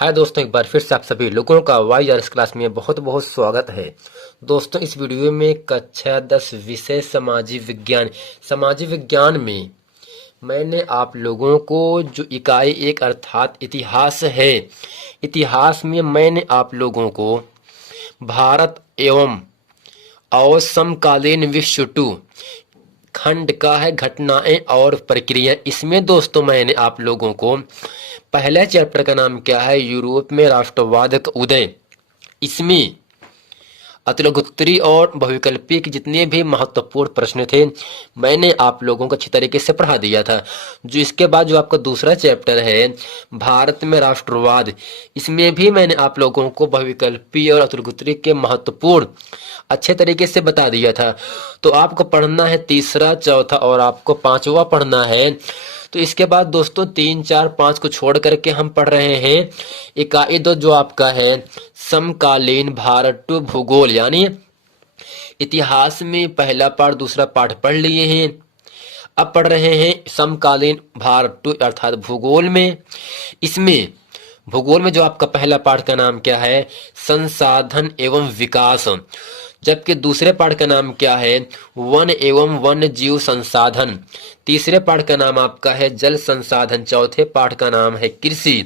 हाय दोस्तों, एक बार फिर से आप सभी लोगों का वाईआरएस क्लास में बहुत बहुत स्वागत है। दोस्तों, इस वीडियो में कक्षा 10 विषय सामाजिक विज्ञान में मैंने आप लोगों को जो इकाई 1 अर्थात इतिहास है, इतिहास में मैंने आप लोगों को भारत एवं और समकालीन विश्व 2 खंड का है घटनाएं और प्रक्रिया। इसमें दोस्तों मैंने आप लोगों को पहले चैप्टर का नाम क्या है, यूरोप में राष्ट्रवाद का उदय। इसमें अतुलगुत्तरी और बहुविकल्पी के जितने भी महत्वपूर्ण प्रश्न थे मैंने आप लोगों को अच्छी तरीके से पढ़ा दिया था। जो इसके बाद जो आपका दूसरा चैप्टर है भारत में राष्ट्रवाद, इसमें भी मैंने आप लोगों को बहुविकल्पी और अतुलगुत्तरी के महत्वपूर्ण अच्छे तरीके से बता दिया था। तो आपको पढ़ना है तीसरा, चौथा और आपको पांचवा पढ़ना है। तो इसके बाद दोस्तों 3, 4, 5 को छोड़ करके हम पढ़ रहे हैं इकाई 2 जो आपका है समकालीन भारत टू भूगोल, यानी इतिहास में पहला पाठ दूसरा पाठ पढ़ लिए हैं। अब पढ़ रहे हैं समकालीन भारत टू अर्थात भूगोल में। इसमें भूगोल में जो आपका पहला पाठ का नाम क्या है, संसाधन एवं विकास, जबकि दूसरे पाठ का नाम क्या है, वन एवं वन्य जीव संसाधन। तीसरे पाठ का नाम आपका है जल संसाधन। चौथे पाठ का नाम है कृषि।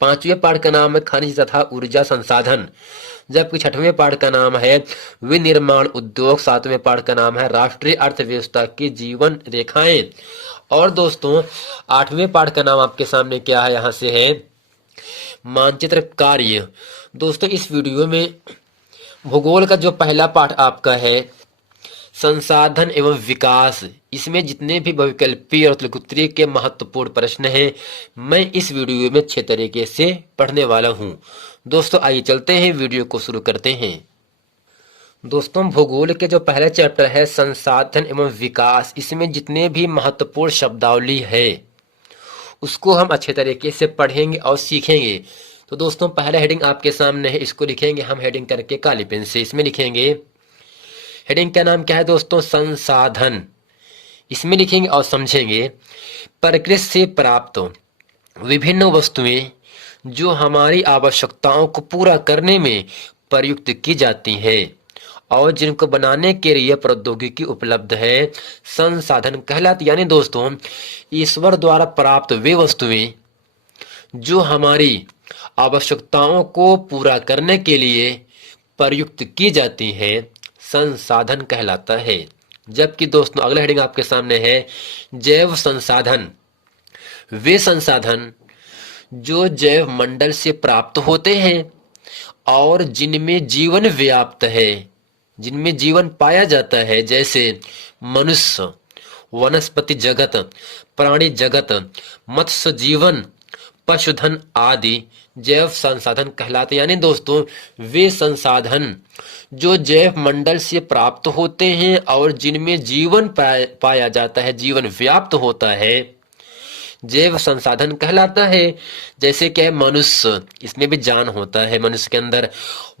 पांचवें पाठ का नाम है खनिज तथा ऊर्जा संसाधन, जबकि छठवें पाठ का नाम है विनिर्माण उद्योग। सातवें पाठ का नाम है राष्ट्रीय अर्थव्यवस्था की जीवन रेखाएं। और दोस्तों 8वें पाठ का नाम आपके सामने क्या है, यहां से है मानचित्र कार्य। दोस्तों इस वीडियो में भूगोल का जो पहला पाठ आपका है संसाधन एवं विकास, इसमें जितने भी बहुविकल्पी और अतुलगुत्तरी के महत्वपूर्ण प्रश्न हैं मैं इस वीडियो में अच्छे तरीके से पढ़ने वाला हूं। दोस्तों आइए चलते हैं, वीडियो को शुरू करते हैं। दोस्तों भूगोल के जो पहला चैप्टर है संसाधन एवं विकास, इसमें जितने भी महत्वपूर्ण शब्दावली है उसको हम अच्छे तरीके से पढ़ेंगे और सीखेंगे। तो दोस्तों पहला हेडिंग आपके सामने है, इसको लिखेंगे हम हेडिंग करके काली पेन से। इसमें लिखेंगे, हेडिंग का नाम क्या है दोस्तों, संसाधन। इसमें लिखेंगे और समझेंगे प्रकृति से प्राप्त विभिन्न वस्तुएं जो हमारी आवश्यकताओं को पूरा करने में प्रयुक्त की जाती हैं और जिनको बनाने के लिए प्रौद्योगिकी उपलब्ध है, संसाधन कहलाती। यानी दोस्तों ईश्वर द्वारा प्राप्त वे वस्तुएं जो हमारी आवश्यकताओं को पूरा करने के लिए प्रयुक्त की जाती हैं संसाधन कहलाता है। जबकि दोस्तों अगला हेडिंग आपके सामने है जैव संसाधन। वे संसाधन जो जैव मंडल से प्राप्त होते हैं और जिनमें जीवन व्याप्त है, जिनमें जीवन पाया जाता है, जैसे मनुष्य, वनस्पति जगत, प्राणी जगत, मत्स्य जीवन, पशुधन आदि जैव संसाधन कहलाते। यानी दोस्तों वे संसाधन जो जैव मंडल से प्राप्त होते हैं और जिनमें जीवन पाया जाता है, जीवन व्याप्त होता है, जैव संसाधन कहलाता है। जैसे कि मनुष्य, इसमें भी जान होता है मनुष्य के अंदर,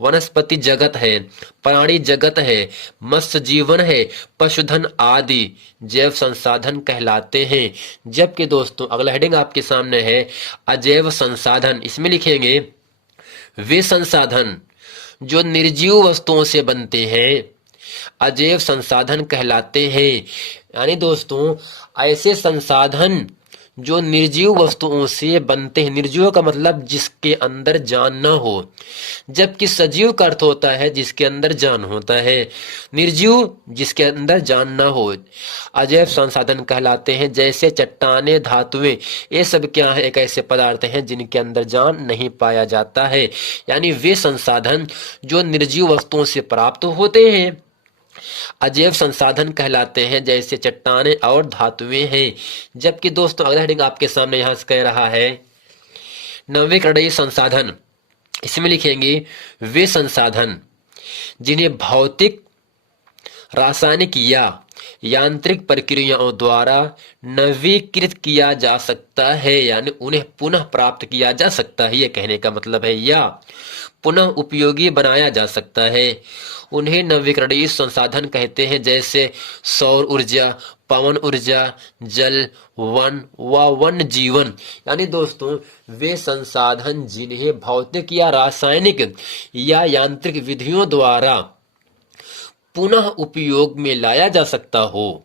वनस्पति जगत है, प्राणी जगत है, मत्स्य जीवन है, पशुधन आदि जैव संसाधन कहलाते हैं। जबकि दोस्तों अगला हेडिंग आपके सामने है अजैव संसाधन। इसमें लिखेंगे वे संसाधन जो निर्जीव वस्तुओं से बनते हैं अजैव संसाधन कहलाते हैं। यानी दोस्तों ऐसे संसाधन जो निर्जीव वस्तुओं से बनते हैं, निर्जीव का मतलब जिसके अंदर जान न हो, जबकि सजीव का अर्थ होता है जिसके अंदर जान होता है, निर्जीव जिसके अंदर जान न हो अजैव संसाधन कहलाते हैं। जैसे चट्टानें, धातुएं, ये सब क्या है, एक ऐसे पदार्थ हैं जिनके अंदर जान नहीं पाया जाता है। यानी वे संसाधन जो निर्जीव वस्तुओं से प्राप्त होते हैं अजैव संसाधन कहलाते हैं, जैसे चट्टानें और धातुएं हैं। जबकि दोस्तों अगला हेडिंग आपके सामने यहां से कह रहा है नवीकरणीय संसाधन। इसमें लिखेंगे वे संसाधन जिन्हें भौतिक, रासायनिक या यांत्रिक प्रक्रियाओं द्वारा नवीकृत किया जा सकता है, यानी उन्हें पुनः प्राप्त किया जा सकता है, यह कहने का मतलब है, या पुनः उपयोगी बनाया जा सकता है, उन्हें नवीकरणीय संसाधन कहते हैं। जैसे सौर ऊर्जा, पवन ऊर्जा, जल, वन व वन जीवन। यानी दोस्तों वे संसाधन जिन्हें भौतिक या रासायनिक या यांत्रिक विधियों द्वारा पुनः उपयोग में लाया जा सकता हो,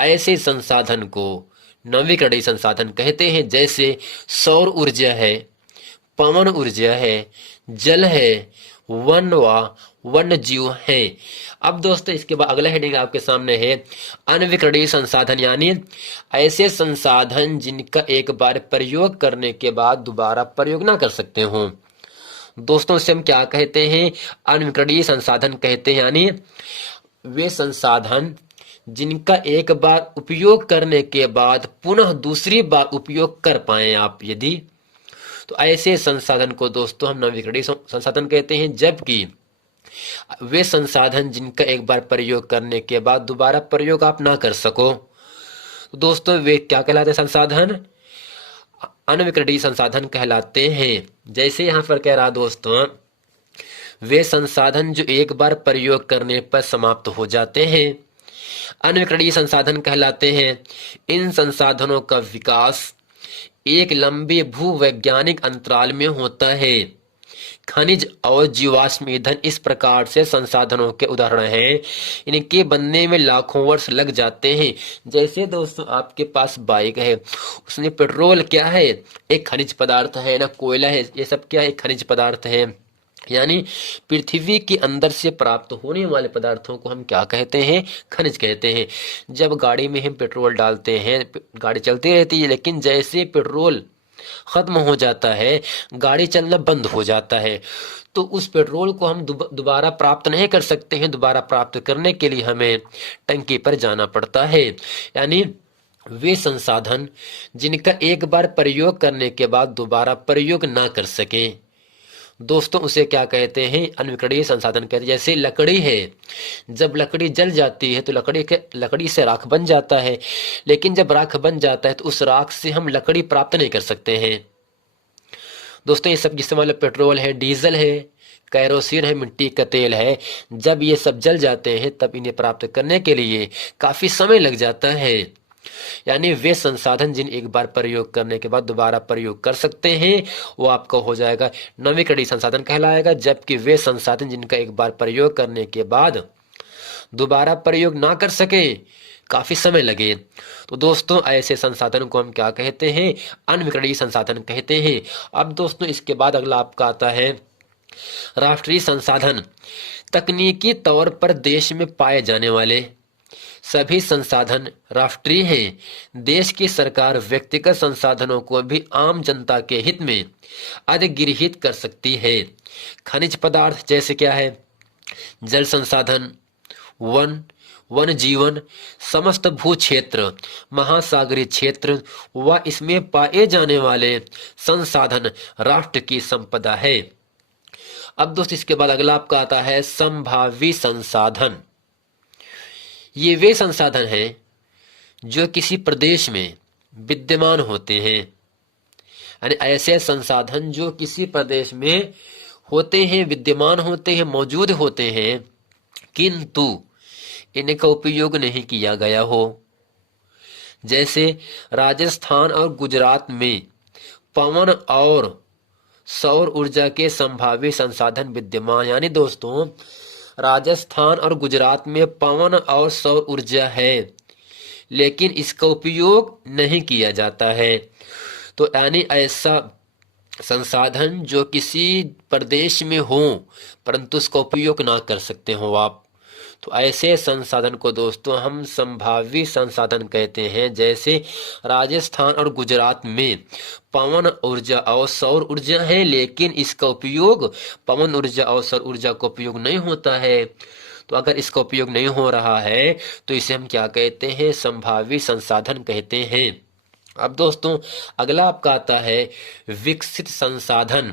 ऐसे संसाधन को नवीकरणीय संसाधन कहते हैं। जैसे सौर ऊर्जा है, पवन ऊर्जा है, जल है, वन व वन्य जीव है। अब दोस्तों इसके बाद अगला हेडिंग आपके सामने है अनविकरणीय संसाधन, यानी ऐसे संसाधन जिनका एक बार प्रयोग करने के बाद दोबारा प्रयोग ना कर सकते हो। दोस्तों इसे हम क्या कहते हैं? अनविकरणीय संसाधन कहते हैं, यानी वे संसाधन जिनका एक बार उपयोग करने के बाद पुनः दूसरी बार उपयोग कर पाए आप यदि, तो ऐसे संसाधन को दोस्तों हम नवीकरणीय संसाधन कहते हैं। जबकि वे संसाधन जिनका एक बार प्रयोग करने के बाद दोबारा प्रयोग आप ना कर सको, तो दोस्तों वे क्या कहलाते हैं? संसाधन अनविकरणीय संसाधन कहलाते हैं। जैसे यहाँ पर कह रहा दोस्तों, वे संसाधन जो एक बार प्रयोग करने पर समाप्त हो जाते हैं अनविकरणीय संसाधन कहलाते हैं। इन संसाधनों का विकास एक लंबे भूवैज्ञानिक अंतराल में होता है। खनिज और जीवाश्म ईंधन इस प्रकार से संसाधनों के उदाहरण हैं। इनके बनने में लाखों वर्ष लग जाते हैं। जैसे दोस्तों आपके पास बाइक है, उसमें पेट्रोल क्या है? एक खनिज पदार्थ है ना, कोयला है, ये सब क्या है? खनिज पदार्थ है। यानी पृथ्वी के अंदर से प्राप्त होने वाले पदार्थों को हम क्या कहते हैं? खनिज कहते हैं। जब गाड़ी में हम पेट्रोल डालते हैं, गाड़ी चलती रहती है, लेकिन जैसे पेट्रोल खत्म हो जाता है, गाड़ी चलना बंद हो जाता है, तो उस पेट्रोल को हम दोबारा प्राप्त नहीं कर सकते हैं। दोबारा प्राप्त करने के लिए हमें टंकी पर जाना पड़ता है। यानी वे संसाधन जिनका एक बार प्रयोग करने के बाद दोबारा प्रयोग ना कर सकें, दोस्तों उसे क्या कहते हैं? अनविकरणीय संसाधन कहते हैं। जैसे लकड़ी है, जब लकड़ी जल जाती है तो लकड़ी से राख बन जाता है, लेकिन जब राख बन जाता है तो उस राख से हम लकड़ी प्राप्त नहीं कर सकते हैं। दोस्तों ये सब जिससे मतलब पेट्रोल है, डीजल है, कैरोसिन है, मिट्टी का तेल है, जब ये सब जल जाते हैं तब इन्हें प्राप्त करने के लिए काफी समय लग जाता है। यानी वे संसाधन जिन एक बार प्रयोग करने के बाद दोबारा प्रयोग कर सकते हैं, वो आपका हो जाएगा नवीकरणीय संसाधन कहलाएगा। जबकि वे संसाधन जिनका एक बार प्रयोग करने के बाद दोबारा प्रयोग ना कर सके, काफी समय लगे, तो दोस्तों ऐसे संसाधन को हम क्या कहते हैं? अनविकरणीय संसाधन कहते हैं। अब दोस्तों इसके बाद अगला आपका आता है राष्ट्रीय संसाधन। तकनीकी तौर पर देश में पाए जाने वाले सभी संसाधन राष्ट्रीय हैं। देश की सरकार व्यक्तिगत संसाधनों को भी आम जनता के हित में अधिग्रहित कर सकती है। खनिज पदार्थ जैसे क्या है? जल संसाधन, वन जीवन, समस्त भू क्षेत्र, महासागरीय क्षेत्र व इसमें पाए जाने वाले संसाधन राष्ट्र की संपदा है। अब दोस्त इसके बाद अगला आपका आता है संभावी संसाधन। ये वे संसाधन हैं जो किसी प्रदेश में विद्यमान होते हैं। यानी ऐसे संसाधन जो किसी प्रदेश में होते हैं, विद्यमान होते हैं, मौजूद होते हैं, किंतु इनका उपयोग नहीं किया गया हो। जैसे राजस्थान और गुजरात में पवन और सौर ऊर्जा के संभावित संसाधन विद्यमान। यानी दोस्तों राजस्थान और गुजरात में पवन और सौर ऊर्जा है, लेकिन इसका उपयोग नहीं किया जाता है। तो यानी ऐसा संसाधन जो किसी प्रदेश में हो परंतु उसका उपयोग ना कर सकते हो आप, तो ऐसे संसाधन को दोस्तों हम संभावी संसाधन कहते हैं। जैसे राजस्थान और गुजरात में पवन ऊर्जा और सौर ऊर्जा है, लेकिन इसका उपयोग पवन ऊर्जा और सौर ऊर्जा का उपयोग नहीं होता है। तो अगर इसका उपयोग नहीं हो रहा है तो इसे हम क्या कहते हैं? संभावी संसाधन कहते हैं। अब दोस्तों अगला आपका आता है विकसित संसाधन।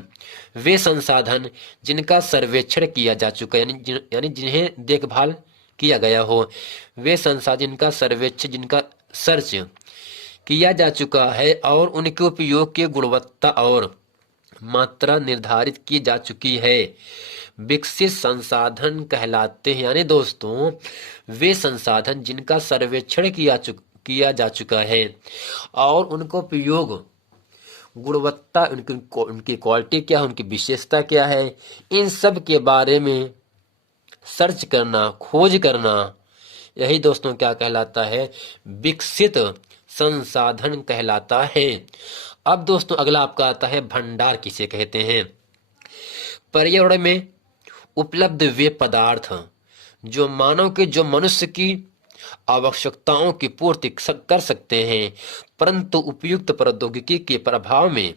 वे संसाधन जिनका सर्वेक्षण किया जा चुका है, यानी जिन्हें देखभाल किया गया हो। वे संसाधन जिनका सर्वेक्षण, जिनका सर्च किया जा चुका है और उनके उपयोग की गुणवत्ता और मात्रा निर्धारित की जा चुकी है। विकसित संसाधन कहलाते हैं, यानी दोस्तों वे संसाधन जिनका सर्वेक्षण किया जा चुका है और उनको उपयोग, गुणवत्ता, उनकी क्वालिटी क्या है, उनकी विशेषता क्या है, इन सब के बारे में सर्च करना, खोज करना, यही दोस्तों क्या कहलाता है, विकसित संसाधन कहलाता है। अब दोस्तों अगला आपका आता है भंडार किसे कहते हैं। पर्यावरण में उपलब्ध वे पदार्थ जो मनुष्य की आवश्यकताओं की पूर्ति कर सकते हैं, परंतु उपयुक्त प्रौद्योगिकी के प्रभाव में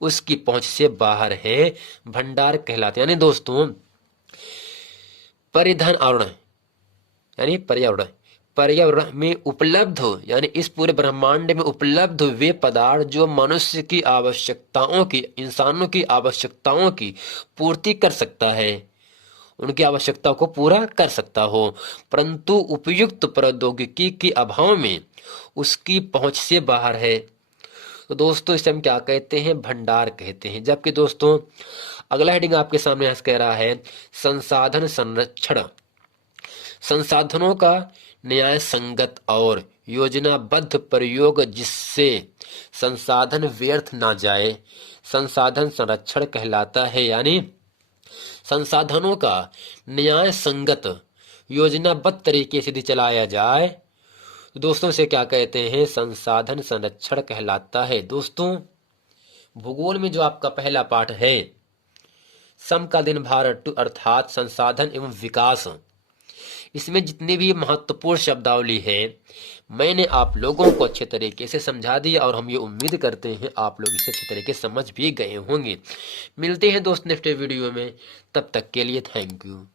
उसकी पहुंच से बाहर है, भंडार कहलाते हैं। यानी दोस्तों परिधन आवरण यानी पर्यावरण में उपलब्ध, यानी इस पूरे ब्रह्मांड में उपलब्ध वे पदार्थ जो मनुष्य की आवश्यकताओं की, इंसानों की आवश्यकताओं की पूर्ति कर सकता है, उनकी आवश्यकताओं को पूरा कर सकता हो, परंतु उपयुक्त प्रौद्योगिकी के अभाव में उसकी पहुंच से बाहर है। तो दोस्तों इसे हम क्या कहते हैं, भंडार कहते हैं। जबकि दोस्तों अगला हेडिंग आपके सामने कह रहा है संसाधन संरक्षण। संसाधनों का न्याय संगत और योजनाबद्ध प्रयोग जिससे संसाधन व्यर्थ ना जाए, संसाधन संरक्षण कहलाता है। यानी संसाधनों का न्याय संगत योजनाबद्ध तरीके से यदि चलाया जाए तो दोस्तों से क्या कहते हैं, संसाधन संरक्षण कहलाता है। दोस्तों भूगोल में जो आपका पहला पाठ है समकालीन भारत अर्थात संसाधन एवं विकास, इसमें जितनी भी महत्वपूर्ण शब्दावली है मैंने आप लोगों को अच्छे तरीके से समझा दिया और हम ये उम्मीद करते हैं आप लोग इसे अच्छे तरीके से समझ भी गए होंगे। मिलते हैं दोस्त नेक्स्ट वीडियो में, तब तक के लिए थैंक यू।